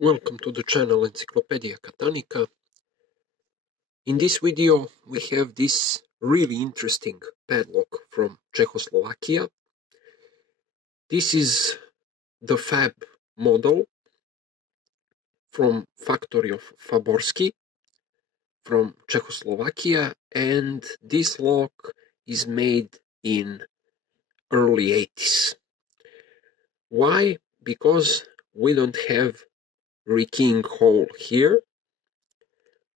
Welcome to the channel Encyclopedia Catanica. In this video we have this really interesting padlock from Czechoslovakia. This is the FAB model from factory of Faborsky from Czechoslovakia, and this lock is made in early 80s. Why? Because we don't have rekeying hole here.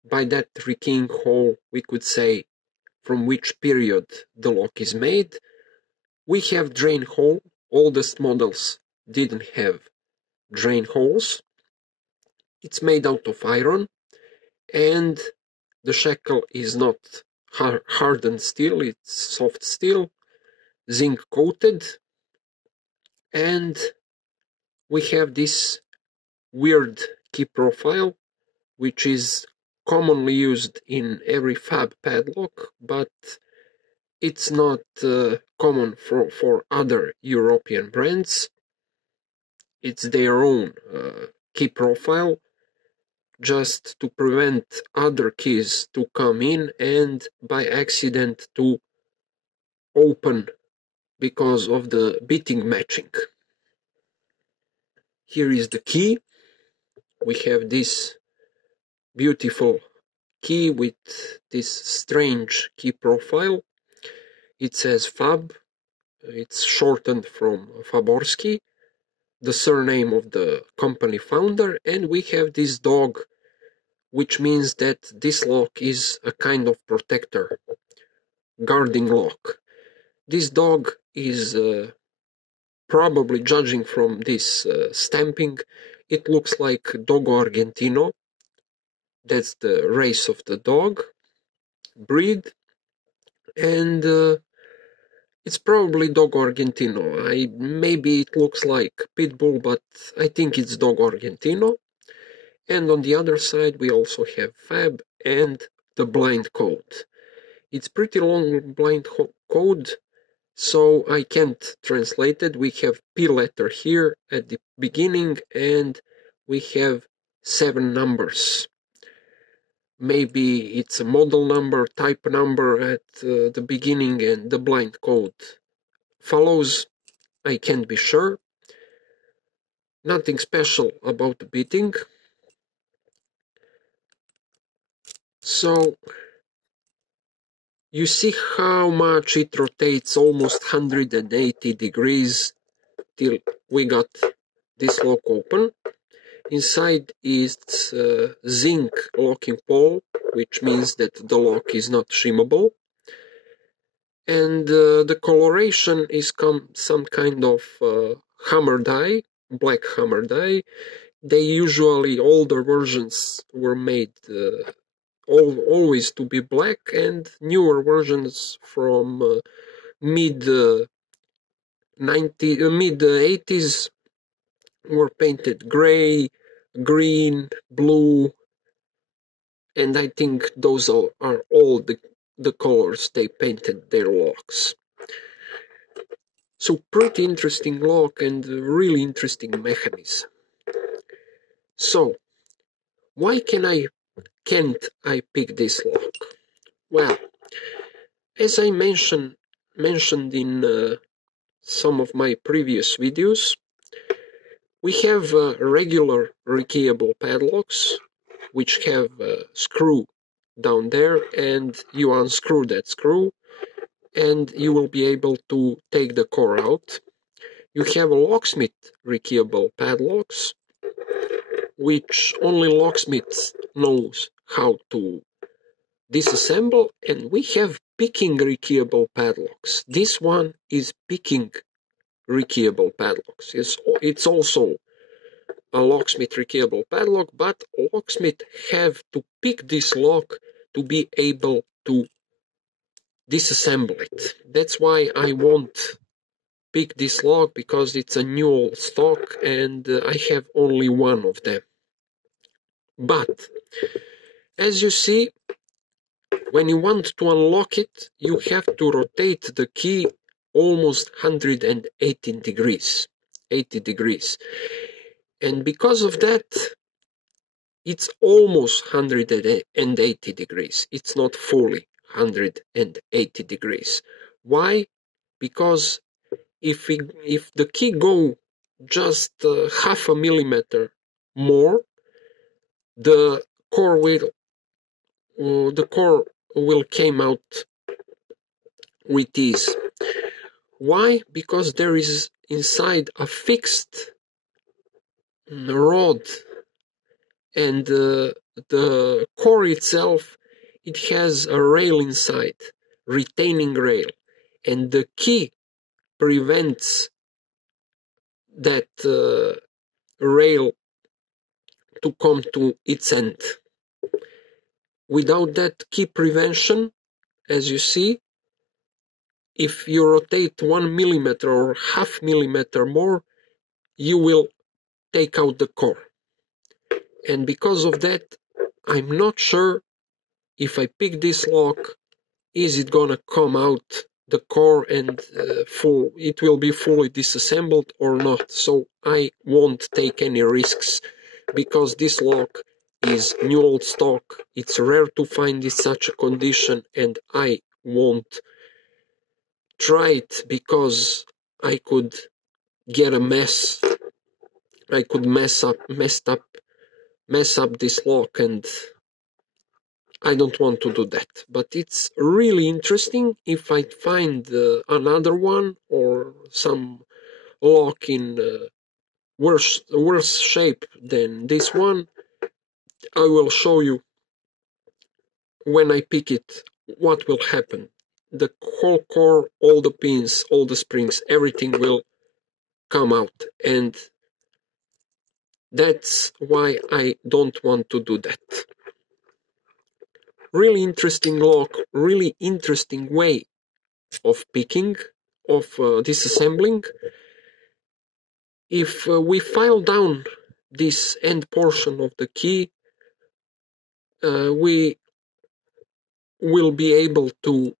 By that rekeying hole we could say from which period the lock is made. We have drain hole. Oldest models didn't have drain holes. It's made out of iron, and the shackle is not hardened steel, it's soft steel, zinc coated, and we have this weird key profile which is commonly used in every FAB padlock, but it's not common for other European brands. It's their own key profile, just to prevent other keys to come in and by accident to open because of the bitting matching. Here is the key. We have this beautiful key with this strange key profile. It says FAB. It's shortened from Faborsky, the surname of the company founder, and we have this dog, which means that this lock is a kind of protector, guarding lock. This dog is probably, judging from this stamping, it looks like Dogo Argentino. That's the race of the dog breed, and it's probably Dogo Argentino. Maybe it looks like Pitbull, but I think it's Dogo Argentino. And on the other side we also have FAB and the blind code. It's pretty long blind code, so I can't translate it. We have P letter here at the beginning, and we have 7 numbers. Maybe it's a model number, type number at the beginning, and the blind code follows. I can't be sure. Nothing special about the bitting. So you see how much it rotates, almost 180 degrees till we got this lock open. Inside is zinc locking pole, which means that the lock is not shimmable. And the coloration is some kind of hammer dye, black hammer dye. They usually, older versions were made always to be black, and newer versions from mid 80s were painted gray, green, blue, and I think those are all the colors they painted their locks. So pretty interesting lock and really interesting mechanism. So why can't I pick this lock? Well, as I mentioned in some of my previous videos, we have regular rekeyable padlocks, which have a screw down there, and you unscrew that screw and you will be able to take the core out. You have a locksmith rekeyable padlocks, which only locksmiths knows how to disassemble, and we have picking rekeyable padlocks. This one is picking rekeyable padlocks. It's also a locksmith rekeyable padlock, but locksmith have to pick this lock to be able to disassemble it. That's why I won't pick this lock, because it's a new old stock and I have only one of them. But as you see, when you want to unlock it, you have to rotate the key almost 180 degrees, 80 degrees. And because of that, it's almost 180 degrees. It's not fully 180 degrees. Why? Because if the key go just half a millimeter more, the core will came out with ease. Why? Because there is inside a fixed rod, and the core itself, it has a rail inside, retaining rail, and the key prevents that rail to come to its end. Without that key prevention, as you see, if you rotate 1 millimeter or half millimeter more, you will take out the core. And because of that, I'm not sure if I pick this lock, is it gonna come out the core and it will be fully disassembled or not. So I won't take any risks, because this lock is new old stock. It's rare to find in such a condition, and I won't try it because I could get a mess. I could mess up this lock, and I don't want to do that. But it's really interesting. If I find another one or some lock in worse shape than this one, I will show you when I pick it what will happen. The whole core, all the pins, all the springs, everything will come out, and that's why I don't want to do that. Really interesting lock, really interesting way of picking, of disassembling. If we file down this end portion of the key, we will be able to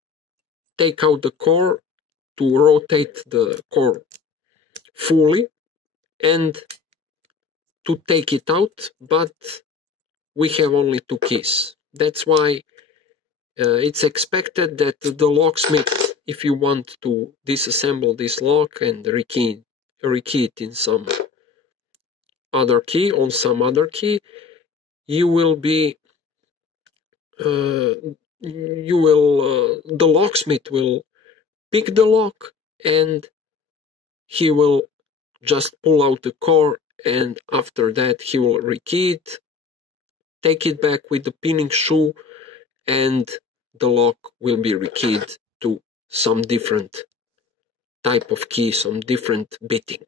take out the core, to rotate the core fully, and to take it out, but we have only 2 keys. That's why it's expected that the locksmith, if you want to disassemble this lock and rekey it in some other key, on some other key, you will be the locksmith will pick the lock, and he will just pull out the core, and after that he will rekey it, take it back with the pinning shoe, and the lock will be rekeyed to some different type of key, some different bitting.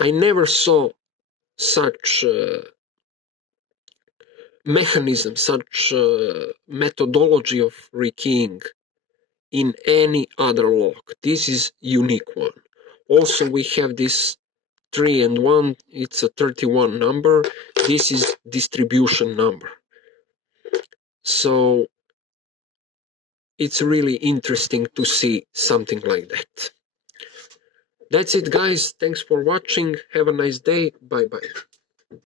I never saw such mechanism, such methodology of rekeying in any other lock. This is unique one. Also, we have this 3 and 1, it's a 31 number. This is distribution number. So it's really interesting to see something like that. That's it, guys. Thanks for watching. Have a nice day. Bye-bye.